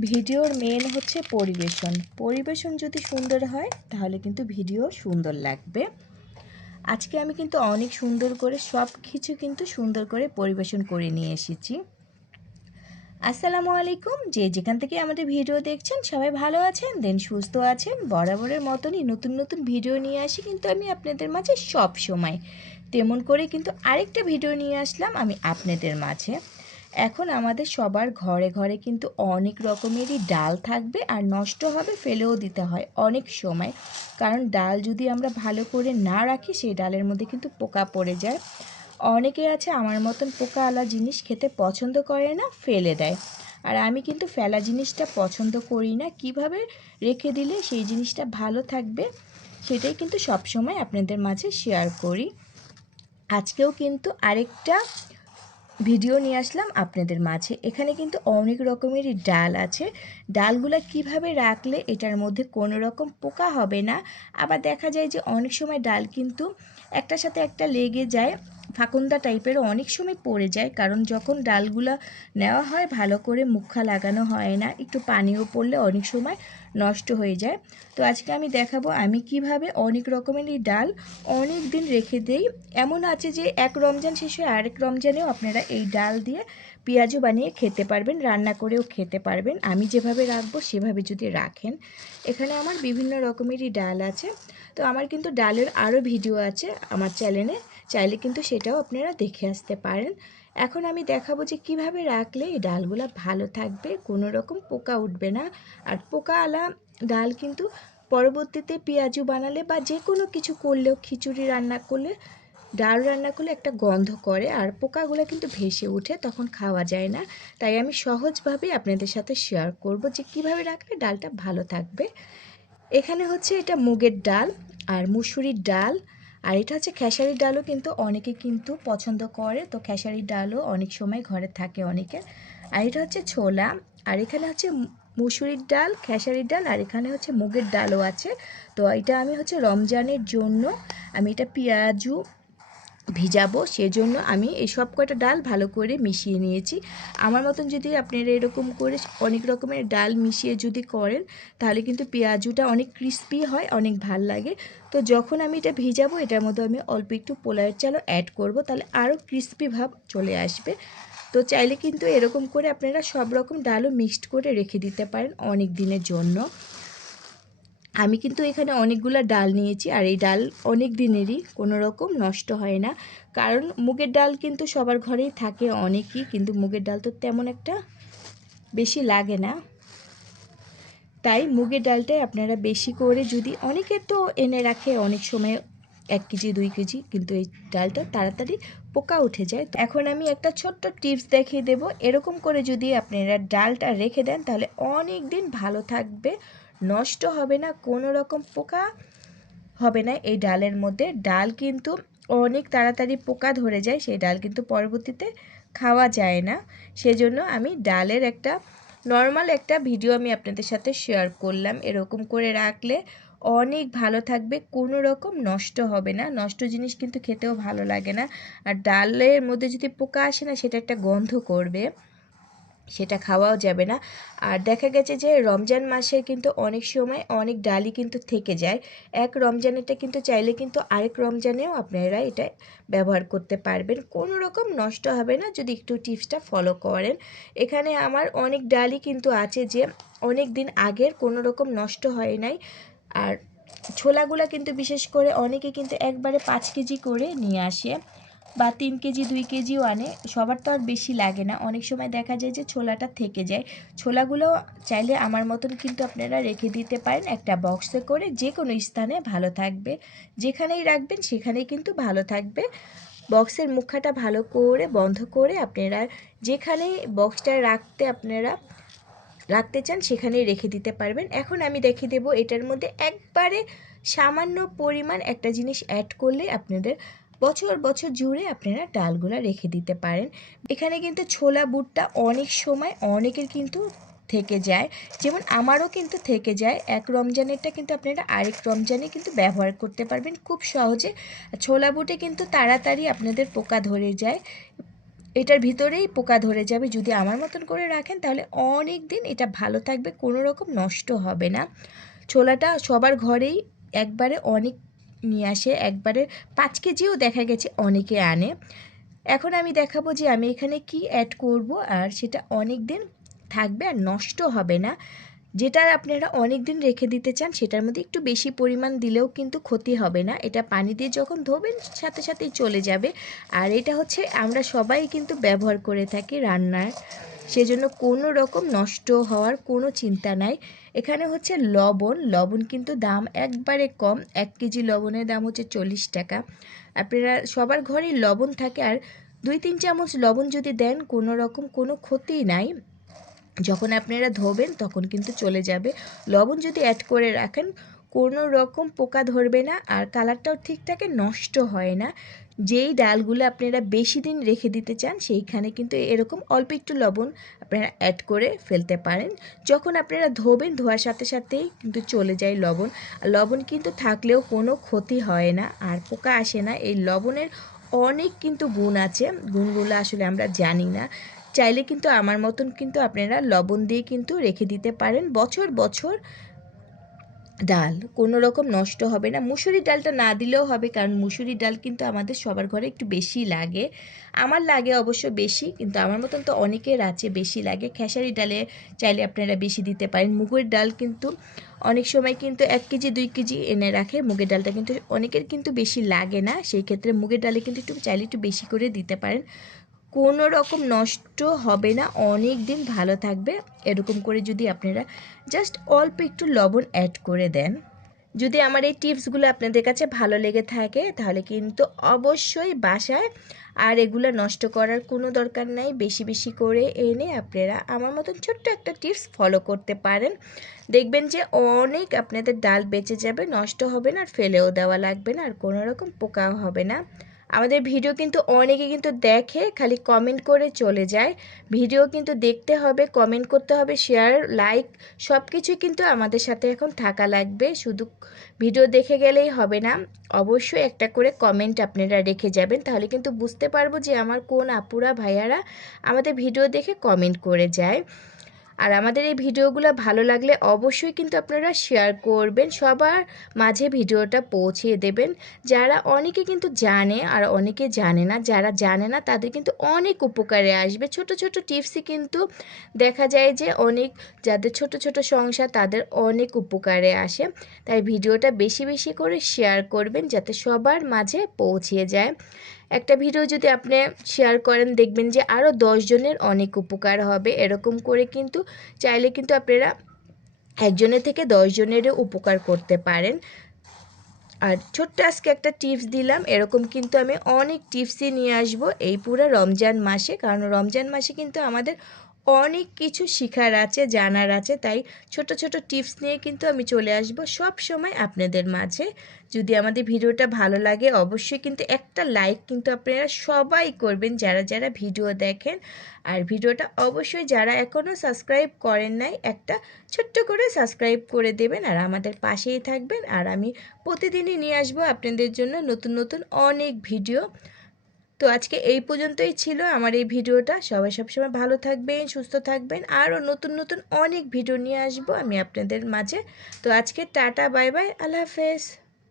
ভিডিওর মেন হচ্ছে পরিবেশন যদি সুন্দর হয় তাহলে কিন্তু ভিডিও সুন্দর লাগবে। আজকে আমি কিন্তু অনেক সুন্দর করে সব কিছু কিন্তু সুন্দর করে পরিবেশন করে নিয়ে এসেছি। আসসালামু আলাইকুম, যে যেখান থেকে আমাদের ভিডিও দেখছেন সবাই ভালো আছেন, সুস্থ আছেন। বরাবরের মতনই নতুন নতুন ভিডিও নিয়ে আসি কিন্তু আমি আপনাদের মাঝে সব সময়, তেমন করে কিন্তু আরেকটা ভিডিও নিয়ে আসলাম আমি আপনাদের মাঝে। এখন আমাদের সবার ঘরে ঘরে কিন্তু অনেক রকমেরই ডাল থাকবে, আর নষ্ট হবে, ফেলেও দিতে হয় অনেক সময়। কারণ ডাল যদি আমরা ভালো করে না রাখি সেই ডালের মধ্যে কিন্তু পোকা পড়ে যায়। অনেকে আছে আমার মতন পোকাওয়ালা জিনিস খেতে পছন্দ করে না, ফেলে দেয়। আর আমি কিন্তু ফেলা জিনিসটা পছন্দ করি না। কিভাবে রেখে দিলে সেই জিনিসটা ভালো থাকবে সেটাই কিন্তু সবসময় আপনাদের মাঝে শেয়ার করি। আজকেও কিন্তু আরেকটা ভিডিও নিয়ে আসলাম আপনাদের মাঝে। এখানে কিন্তু অনেক রকমেরই ডাল আছে। ডালগুলো কিভাবে রাখলে এটার মধ্যে কোনো রকম পোকা হবে না, আবার দেখা যায় যে অনেক সময় ডাল কিন্তু একটার সাথে একটা লেগে যায়, ফাকুন্দা টাইপের অনেক সময় পড়ে যায়। কারণ যখন ডালগুলো নেওয়া হয় ভালো করে মুখা লাগানো হয় না, একটু পানিও পড়লে অনেক সময় নষ্ট হয়ে যায়। তো আজকে আমি দেখাবো আমি কিভাবে অনেক রকমের এই ডাল অনেক দিন রেখে দেই। এমন আছে যে এক রমজান শেষ হয়ে আরেক রমজানেও আপনারা এই ডাল দিয়ে পেঁয়াজু বানিয়ে খেতে পারবেন, রান্না করেও খেতে পারবেন। আমি যেভাবে রাখবো সেভাবে যদি রাখেন। এখানে আমার বিভিন্ন রকমেরই ডাল আছে। তো আমার কিন্তু ডালের আরও ভিডিও আছে আমার চ্যানেলে, চাইলে কিন্তু সেটাও আপনারা দেখে আসতে পারেন। এখন আমি দেখাবো যে কিভাবে রাখলে এই ডালগুলো ভালো থাকবে, কোনো রকম পোকা উঠবে না। আর পোকাওয়ালা ডাল কিন্তু পরবর্তীতে পেঁয়াজু বানালে বা যে কোনো কিছু করলেও, খিচুড়ি রান্না করলে, ডাল রান্না করলে একটা গন্ধ করে, আর পোকাগুলো কিন্তু ভেসে ওঠে, তখন খাওয়া যায় না। তাই আমি সহজভাবে আপনাদের সাথে শেয়ার করব যে কিভাবে রাখলে ডালটা ভালো থাকবে। এখানে হচ্ছে এটা মুগের ডাল আর মুসুরির ডাল, আর এটা হচ্ছে খেসারির ডালও কিন্তু অনেকে কিন্তু পছন্দ করে, তো খেসারির ডালও অনেক সময় ঘরে থাকে অনেকের। আর এটা হচ্ছে ছোলা, আর এখানে হচ্ছে মুসুরির ডাল, খেসারির ডাল, আর এখানে হচ্ছে মুগের ডালও আছে। তো এটা আমি হচ্ছে রমজানের জন্য আমি এটা পেঁয়াজু ভিজাবো, সেজন্য আমি এই সব কয়টা ডাল ভালো করে মিশিয়ে নিয়েছি। আমার মতন যদি আপনারা এরকম করে অনেক রকমের ডাল মিশিয়ে যদি করেন তাহলে কিন্তু পেঁয়াজুটা অনেক ক্রিস্পি হয়, অনেক ভাল লাগে। তো যখন আমি এটা ভিজাবো এটার মধ্যে আমি অল্প একটু পোলাওয়ের চালও অ্যাড করব, তাহলে আরও ক্রিস্পি ভাব চলে আসবে। তো চাইলে কিন্তু এরকম করে আপনারা সব রকম ডালও মিক্সড করে রেখে দিতে পারেন অনেক দিনের জন্য। আমি কিন্তু এখানে অনেকগুলো ডাল নিয়েছি, আর এই ডাল অনেক দিনেরই, কোনো রকম নষ্ট হয় না। কারণ মুগের ডাল কিন্তু সবার ঘরেই থাকে অনেকই, কিন্তু মুগের ডাল তো তেমন একটা বেশি লাগে না। তাই মুগের ডালটাই আপনারা বেশি করে, যদি অনেকে তো এনে রাখে অনেক সময় 1 কেজি 2 কেজি, কিন্তু এই ডালটা তাড়াতাড়ি পোকা উঠে যায়। তো এখন আমি একটা ছোট্ট টিপস দেখিয়ে দেব। এরকম করে যদি আপনারা ডালটা রেখে দেন তাহলে অনেক দিন ভালো থাকবে, নষ্ট হবে না, কোনো রকম পোকা হবে না এই ডালের মধ্যে। ডাল কিন্তু অনেক তাড়াতাড়ি পোকা ধরে যায়, সেই ডাল কিন্তু পরবর্তীতে খাওয়া যায় না। সেজন্য আমি ডালের একটা নর্মাল একটা ভিডিও আমি আপনাদের সাথে শেয়ার করলাম। এরকম করে রাখলে অনেক ভালো থাকবে, কোনো রকম নষ্ট হবে না। নষ্ট জিনিস কিন্তু খেতেও ভালো লাগে না, আর ডালের মধ্যে যদি পোকা আসে না সেটা একটা গন্ধ করবে, সেটা খাওয়াও যাবে না। আর দেখা গেছে যে রমজান মাসে কিন্তু অনেক সময় অনেক ডালই কিন্তু থেকে যায়। এক রমজানেরটা কিন্তু চাইলে কিন্তু আরেক রমজানেও আপনারা এটা ব্যবহার করতে পারবেন, কোনো রকম নষ্ট হবে না যদি একটু টিপসটা ফলো করেন। এখানে আমার অনেক ডালই কিন্তু আছে যে অনেক দিন আগের, কোনো রকম নষ্ট হয় নাই। আর ছোলাগুলা কিন্তু বিশেষ করে অনেকে কিন্তু একবারে 5 কেজি করে নিয়ে আসে, বা 3 কেজি 2 কেজিও আনে। সবার তো আর বেশি লাগে না, অনেক সময় দেখা যায় যে ছোলাটা থেকে যায়। ছোলাগুলো চাইলে আমার মতন কিন্তু আপনারা রেখে দিতে পারেন একটা বক্সে করে, যে কোনো স্থানে ভালো থাকবে, যেখানেই রাখবেন সেখানেই কিন্তু ভালো থাকবে। বক্সের মুখাটা ভালো করে বন্ধ করে আপনারা যেখানেই বক্সটা রাখতে চান সেখানেই রেখে দিতে পারবেন। এখন আমি দেখিয়ে দেবো এটার মধ্যে একবারে সামান্য পরিমাণ একটা জিনিস অ্যাড করলে আপনাদের বছর বছর জুড়ে আপনারা ডালগুলো রেখে দিতে পারেন। এখানে কিন্তু ছোলা বুটটা অনেক সময় অনেকের কিন্তু থেকে যায়, যেমন আমারও কিন্তু থেকে যায়। এক রমজানেরটা কিন্তু আপনারা আরেক রমজানে কিন্তু ব্যবহার করতে পারবেন খুব সহজে। ছোলা বুটে কিন্তু তাড়াতাড়ি আপনাদের পোকা ধরে যায়, এটার ভিতরেই পোকা ধরে যাবে। যদি আমার মতন করে রাখেন তাহলে অনেক দিন এটা ভালো থাকবে, কোনো রকম নষ্ট হবে না। ছোলাটা সবার ঘরেই একবারে অনেক নিয়ে আসে, একবারে 5 কেজিও দেখা গেছে অনেকে আনে। এখন আমি দেখাবো যে আমি এখানে কি অ্যাড করব, আর সেটা অনেক দিন থাকবে আর নষ্ট হবে না। যেটা আপনারা অনেক দিন রেখে দিতে চান সেটার মধ্যে একটু বেশি পরিমাণ দিলেও কিন্তু ক্ষতি হবে না। এটা পানি দিয়ে যখন ধোবেন সাথে সাথেই চলে যাবে। আর এটা হচ্ছে আমরা সবাই কিন্তু ব্যবহার করে থাকি রান্নায়, সেজন্য কোনো রকম নষ্ট হওয়ার কোনো চিন্তা নাই। এখানে হচ্ছে লবণ, লবণ কিন্তু দাম একবারে কম। 1 কেজি লবণের দাম হচ্ছে 40 টাকা। আপনারা সবার ঘরেই লবণ থাকে, আর 2-3 চামচ লবণ যদি দেন কোনো রকম কোনো ক্ষতি নাই। যখন আপনারা ধোবেন তখন কিন্তু চলে যাবে। লবণ যদি অ্যাড করে রাখেন কোনো রকম পোকা ধরবে না, আর কালারটাও ঠিক থাকে, নষ্ট হয় না। যেই ডালগুলো আপনারা বেশি দিন রেখে দিতে চান সেইখানে কিন্তু এরকম অল্প একটু লবণ আপনারা অ্যাড করে ফেলতে পারেন। যখন আপনারা ধোবেন ধোয়ার সাথে সাথেই কিন্তু চলে যায় লবণ। আর লবণ কিন্তু থাকলেও কোনো ক্ষতি হয় না আর পোকা আসে না। এই লবণের অনেক কিন্তু গুণ আছে, গুণগুলো আসলে আমরা জানি না। চাইলে কিন্তু আমার মতন কিন্তু আপনারা লবণ দিয়ে কিন্তু রেখে দিতে পারেন বছর বছর। ডাল কোনো রকম নষ্ট হবে না। মুসুরির ডালটা না দিলেও হবে, কারণ মুসুরির ডাল কিন্তু আমাদের সবার ঘরে একটু বেশি লাগে। আমার লাগে অবশ্য বেশি, কিন্তু আমার মতন তো অনেকের আছে বেশি লাগে। খেসারি ডালে চাইলে আপনারা বেশি দিতে পারেন। মুগের ডাল কিন্তু অনেক সময় কিন্তু 1 কেজি 2 কেজি এনে রাখে। মুগের ডালটা কিন্তু অনেকের কিন্তু বেশি লাগে না, সেই ক্ষেত্রে মুগের ডালে কিন্তু একটু চাইলে একটু বেশি করে দিতে পারেন। কোনো রকম নষ্ট হবে না, অনেক দিন ভালো থাকবে। এরকম করে যদি আপনারা জাস্ট অল্প একটু লবণ অ্যাড করে দেন। যদি আমার এই টিপসগুলো আপনাদের কাছে ভালো লেগে থাকে তাহলে কিন্তু অবশ্যই বাসায় আর এগুলো নষ্ট করার কোনো দরকার নাই, বেশি বেশি করে এনে আপনারা আমার মতন ছোট্ট একটা টিপস ফলো করতে পারেন। দেখবেন যে অনেক আপনাদের ডাল বেঁচে যাবে, নষ্ট হবে না, আর ফেলেও দেওয়া লাগবে না, আর কোনো রকম পোকাও হবে না। আমাদের ভিডিও কিন্তু অনেকে কিন্তু দেখে খালি কমেন্ট করে চলে যায়। ভিডিও কিন্তু দেখতে হবে, কমেন্ট করতে হবে, শেয়ার লাইক সব কিছুই কিন্তু আমাদের সাথে এখন থাকা লাগবে। শুধু ভিডিও দেখে গেলেই হবে না, অবশ্যই একটা করে কমেন্ট আপনারা রেখে যাবেন, তাহলে কিন্তু বুঝতে পারবো যে আমার কোন আপুরা ভাইয়ারা আমাদের ভিডিও দেখে কমেন্ট করে যায়। আর আমাদের এই ভিডিওগুলো ভালো লাগলে অবশ্যই কিন্তু আপনারা শেয়ার করবেন, সবার মাঝে ভিডিওটা পৌঁছিয়ে দেবেন। যারা অনেকে কিন্তু জানে আর অনেকে জানে না, যারা জানে না তাদের কিন্তু অনেক উপকারে আসবে। ছোট ছোট টিপসই কিন্তু দেখা যায় যে অনেক, যাদের ছোট ছোট সংসার তাদের অনেক উপকারে আসে। তাই ভিডিওটা বেশি বেশি করে শেয়ার করবেন যাতে সবার মাঝে পৌঁছিয়ে যায়। একটা ভিডিও যদি আপনি শেয়ার করেন দেখবেন যে আরও 10 জনের অনেক উপকার হবে। এরকম করে কিন্তু চাইলে কিন্তু আপনারা একজনের থেকে 10 জনেরও উপকার করতে পারেন। আর ছোট্ট আজকে একটা টিপস দিলাম, এরকম কিন্তু আমি অনেক টিপসই নিয়ে আসবো এই পুরো রমজান মাসে, কারণ রমজান মাসে কিন্তু আমাদের অনেক কিছু শেখার আছে, জানার আছে। তাই ছোট ছোট টিপস নিয়ে কিন্তু আমি চলে আসব সব সময় আপনাদের মাঝে। যদি আমাদের ভিডিওটা ভালো লাগে অবশ্যই কিন্তু একটা লাইক কিন্তু আপনারা সবাই করবেন যারা যারা ভিডিও দেখেন। আর ভিডিওটা অবশ্যই যারা এখনও সাবস্ক্রাইব করেন নাই একটা ছোট্ট করে সাবস্ক্রাইব করে দেবেন, আর আমাদের পাশেই থাকবেন। আর আমি প্রতিদিনই নিয়ে আসবো আপনাদের জন্য নতুন নতুন অনেক ভিডিও। তো আজকে এই পর্যন্তই ছিল আমার এই ভিডিওটা। সবাই সবসময় ভালো থাকবেন, সুস্থ থাকবেন, আরও নতুন নতুন অনেক ভিডিও নিয়ে আসবো আমি আপনাদের মাঝে। তো আজকে টাটা, বাই বাই, আল্লাহ হাফেজ।